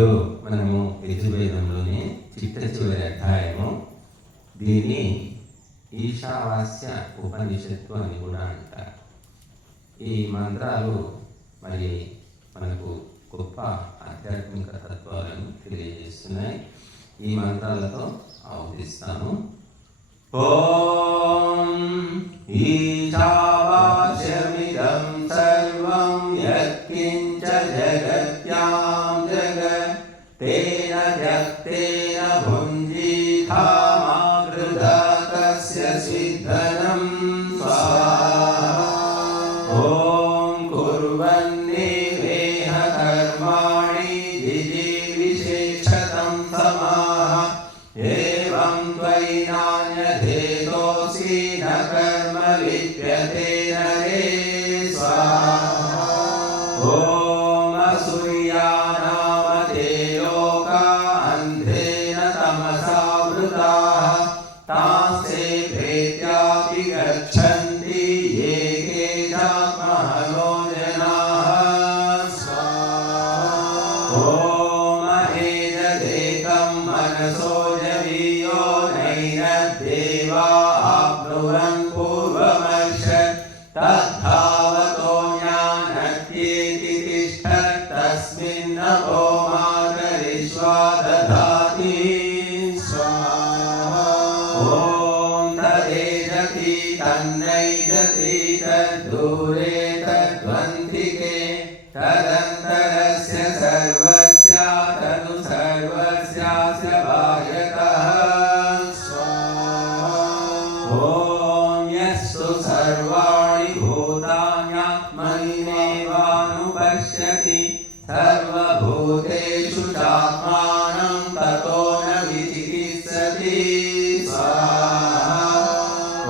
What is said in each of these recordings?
ఇప్పుడు మనము యజుర్వేదంలోని చిట్ట చివరి అధ్యాయము, దీన్ని ఈశావాస్య ఉపనిషత్తు అని కూడా అంటారు. ఈ మంత్రాలు మరి మనకు గొప్ప ఆధ్యాత్మిక తత్వాలను తెలియజేస్తున్నాయి. ఈ మంత్రాలతో ఆహ్వానిస్తాను. ఓం ఈశావాస్యమిదం సర్వం యత్కించ జగత్యాం జగత్ తేన వ్యక్తేన భుంజీథా మాగృధా తస్య సిద్ధనం స్వాహా. ఓం కుర్వన్నేవేహ కర్మాణి జిజీవిషేషతం సమాః ఏవం త్వయి నాన్యథేతోసి న కర్మ లిప్యతే నరే స్వాహా. ఓం అసూయానామతే లోకా అంధేన తమసా వృతాః తాస్తే ప్రేత్యాపి గచ్చన్తి ఏ కేచాత్మహనో జనాః స్వాహా. ఓం అహేజదేకం మనసో జవీయో నైనద్దేవా ఆప్నువన్ పూర్వమర్షత్ తద్ధావతో జ్ఞానత్యేతి తిష్టత్ తస్మిన్నపో మాతరిష్వా దధాతి స్వాహా. ఓం తదేజతి తన్నైజతి తద్దూరే తద్వంతికే తదంతరస్య సర్వస్య తను సర్వస్యాస్య భాయతః స్వాహా. ఓం యస్సు సర్వాణి భూతాన్యాత్మనిమేవానుపశ్యతి సర్వభూతేషు చాత్మానం తతో న విచికిత్సతి స్వాహా.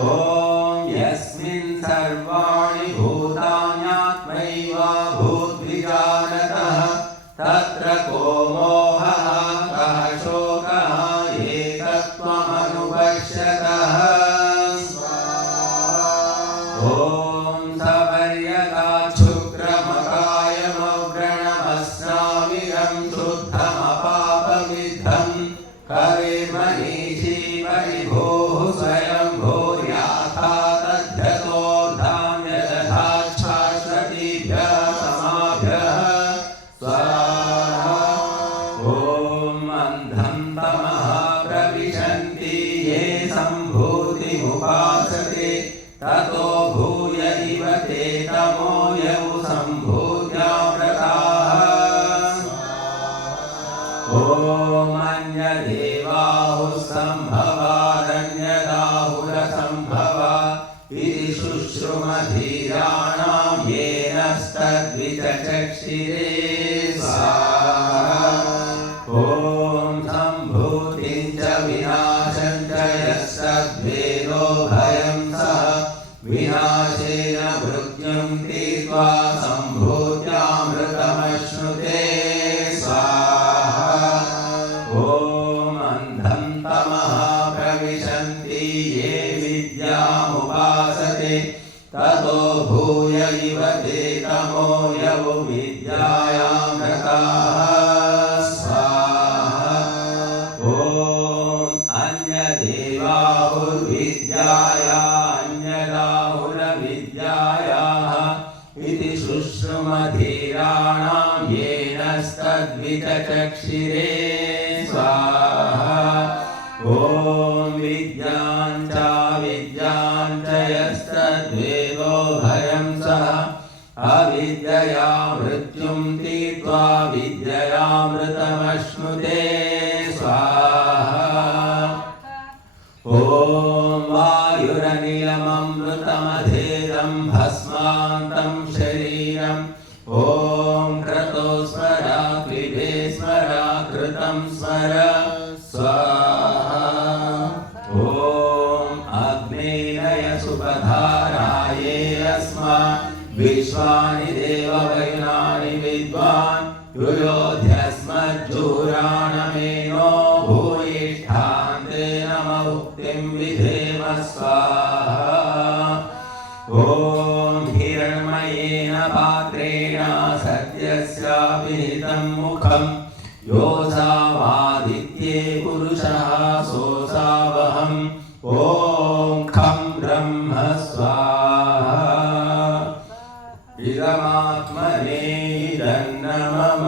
ఓం యస్మిన్ సర్వాణి భూతాన్యాత్మైవ భూద్విజానతః తత్ర కో మోహః కః శోకః ఏకత్వమనుపశ్యతః స్వాహా. ఓం సవర్యగాచ్ఛుక్రమకాయమవ్రణమస్నామిరం శుద్ధమపాపమిద్ధం కవిర్మనీషీ పరిభోః స్వయం భూర్యాథా తద్ధతోర్ధాన్యదధాచ్ఛాశ్వతీభ్యः సమాభ్యः స్వాహా. ఓం అంధం తమః ప్రవిశంతి ఏ సంభూతిముపాసతే తతో భూయ ఇవ తే తమో యౌ సంభూత్యామృతాః స్వాహా. ఓం అన్యదేవాహుః సంభవాదన్యదాహురసంభవా ఇది శుశ్రుమధీరాణాం యేనస్తద్విచక్షిరే స్వాహా. ఓం సంభూతిం చ వినాశం చ యస్తద్వేదో భయం సః వినాశేన మృత్యుం తీర్త్వా సంభూత్యామృతమశ్నుతే స్వాహా. ఓం అంధం తమః ప్రవిశంతి ఏ విద్యాముపాసతే తతో భూయ ఇవ తే తమో యౌ విద్యాయామృతాః స్వాహా. ఓం అన్యదేవాహుర్విద్యాయా అన్యదాహురవిద్యాయాః ఇది శుశ్రుమధీరాణాం యేనస్తద్విచక్షిరే స్వాహా. ఓం విద్యాం చ విద్యాం చ యస్తద్వేదో భయం సః అవిద్యయా మృత్యుం తీర్త్వా విద్యయామృతమశ్నుతే స్వాహా. ఓం వాయురనిలమమృతమధేదం భస్మాంతం శరీరం ఓం క్రతో స్మర క్లిబే స్మర కృతం స్మర స్వాహా. ఓం అగ్నేయ సుపధారాయే అస్మాన్ విశ్వాని దేవవైనాని విద్వాన్ యుయోధ్యస్మజ్జూరాణమేనో భూయిష్ఠాంతే నమ ఉక్తిం విధేమ స్వాహా. ఓం హిరణ్మయేన పాత్రేణ సత్యస్యాభిహితం ముఖం योऽसावादित्ये पुरुषः सोऽसावहम् ॐ खं ब्रह्म स्वाहा इदमात्मने इदन्न मम